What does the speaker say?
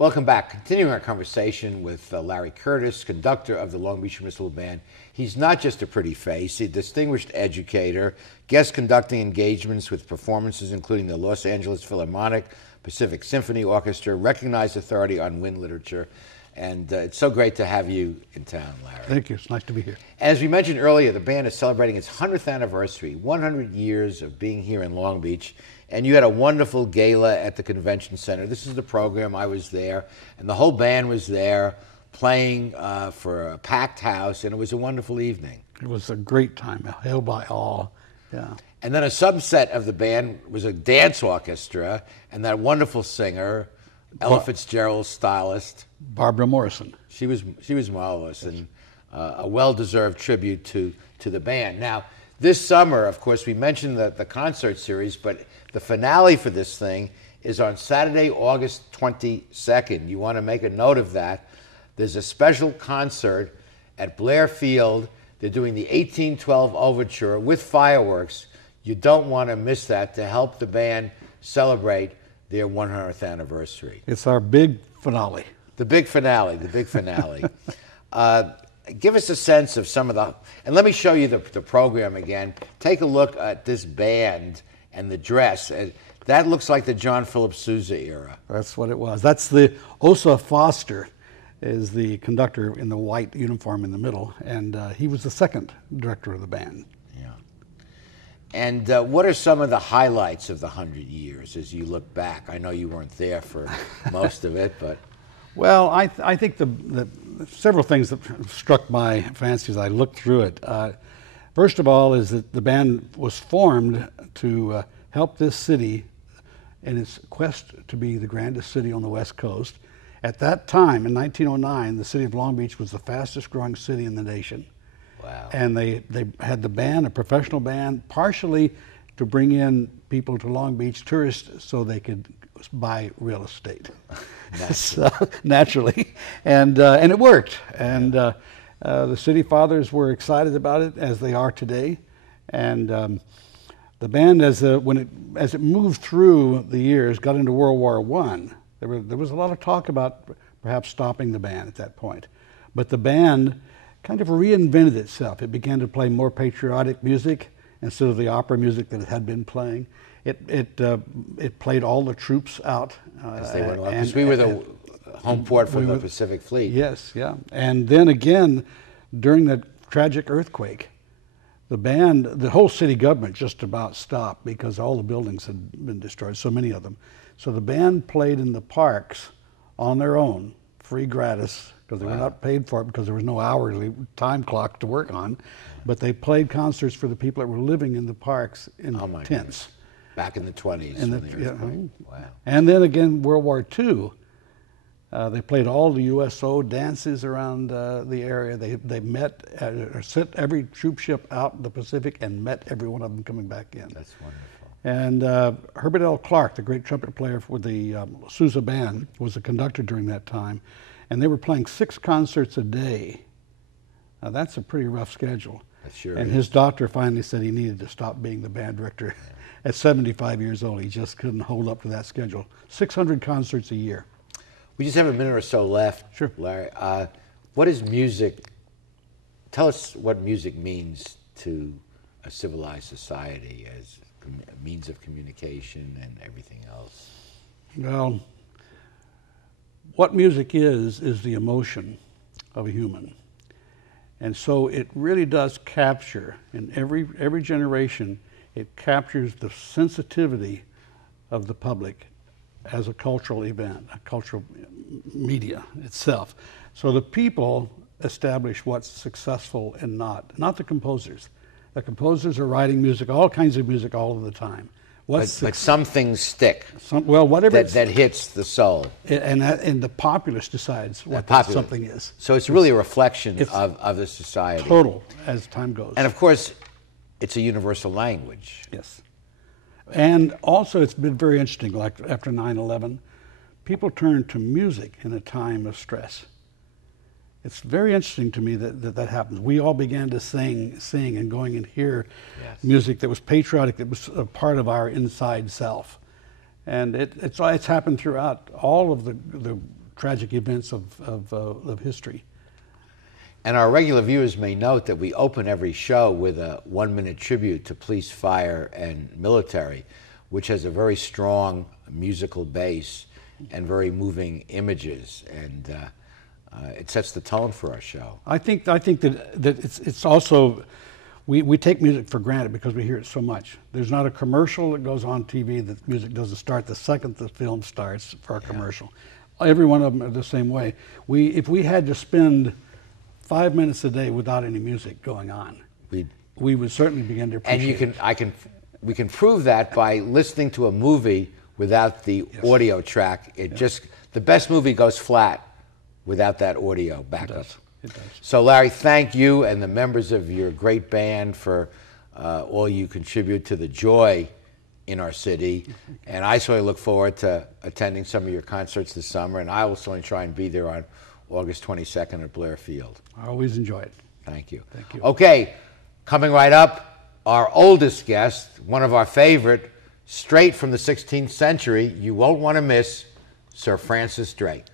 Welcome back. Continuing our conversation with Larry Curtis, conductor of the Long Beach Municipal Band. He's not just a pretty face, he's a distinguished educator, guest conducting engagements with performances including the Los Angeles Philharmonic, Pacific Symphony Orchestra, recognized authority on wind literature. And it's so great to have you in town, Larry. Thank you. It's nice to be here. As we mentioned earlier, the band is celebrating its 100th anniversary, 100 years of being here in Long Beach. And you had a wonderful gala at the convention center. This is the program. I was there, and the whole band was there playing for a packed house, and it was a wonderful evening. It was a great time, hailed by all. Yeah. And then a subset of the band was a dance orchestra, and that wonderful singer, Ella Fitzgerald's stylist, Barbara Morrison. She was marvelous, and a well-deserved tribute to the band. Now, this summer, of course, we mentioned the concert series, but the finale for this thing is on Saturday, August 22nd. You want to make a note of that. There's a special concert at Blair Field. They're doing the 1812 Overture with fireworks. You don't want to miss that to help the band celebrate their 100th anniversary. It's our big finale. The big finale. Give us a sense of some of the, and let me show you the program again. Take a look at this band and the dress. That looks like the John Philip Sousa era. That's what it was. That's the Osa Foster is the conductor in the white uniform in the middle, and he was the second director of the band. Yeah. And what are some of the highlights of the 100 years as you look back? I know you weren't there for most of it, but... Well, I think the several things that struck my fancy as I looked through it. First of all is that the band was formed to help this city in its quest to be the grandest city on the West Coast. At that time, in 1909, the city of Long Beach was the fastest growing city in the nation. Wow. And they had the band, a professional band, partially to bring in people to Long Beach, tourists, so they could buy real estate. Naturally. And it worked. And the city fathers were excited about it, as they are today. And the band, as it moved through the years, got into World War I. There was a lot of talk about perhaps stopping the band at that point. But the band kind of reinvented itself. It began to play more patriotic music instead of the opera music that it had been playing. It played all the troops out. As they went along, because we were the home port for the Pacific Fleet. Yes, yeah. And then again, during the tragic earthquake, the band, the whole city government just about stopped because all the buildings had been destroyed, so many of them. So the band played in the parks on their own, free gratis, because they were not paid for it because there was no hourly time clock to work on. But they played concerts for the people that were living in the parks in tents. Goodness. Back in the 20s. Wow. And then again, World War II, they played all the USO dances around the area. They met, or sent every troop ship out in the Pacific and met every one of them coming back in. That's wonderful. And Herbert L. Clark, the great trumpet player for the Sousa Band, was a conductor during that time. And they were playing 6 concerts a day. Now that's a pretty rough schedule. That sure and is. His doctor finally said he needed to stop being the band director. At 75 years old, he just couldn't hold up to that schedule. 600 concerts a year. We just have a minute or so left, Sure. Larry. What is music? Tell us what music means to a civilized society as a means of communication and everything else. Well, what music is the emotion of a human. And so it really does capture, in every generation, it captures the sensitivity of the public as a cultural event, a cultural media itself. So the people establish what's successful and not the composers. The composers are writing music, all kinds of music all of the time. But some things stick. Whatever that hits the soul. And the populace decides what something is. So it's really a reflection of the society. Total, as time goes. And of course, it's a universal language. Yes. And also it's been very interesting, like after 9/11, people turned to music in a time of stress. It's very interesting to me that happens. We all began to sing and going and hear music that was patriotic, that was a part of our inside self. And it's happened throughout all of the tragic events of history. And our regular viewers may note that we open every show with a 1-minute tribute to police, fire, and military, which has a very strong musical base and very moving images, and it sets the tone for our show. I think that it's also, we take music for granted because we hear it so much. There's not a commercial that goes on TV that music doesn't start the second the film starts for a commercial. Every one of them are the same way. If we had to spend 5 minutes a day without any music going on, we would certainly begin to appreciate and we can prove that by listening to a movie without the audio track. The best movie goes flat without that audio backup. It does. So Larry, thank you and the members of your great band for all you contribute to the joy in our city. And I certainly look forward to attending some of your concerts this summer, and I will certainly try and be there on August 22nd at Blair Field. I always enjoy it. Thank you. Thank you. Okay, coming right up, our oldest guest, one of our favorite, straight from the 16th century, you won't want to miss Sir Francis Drake.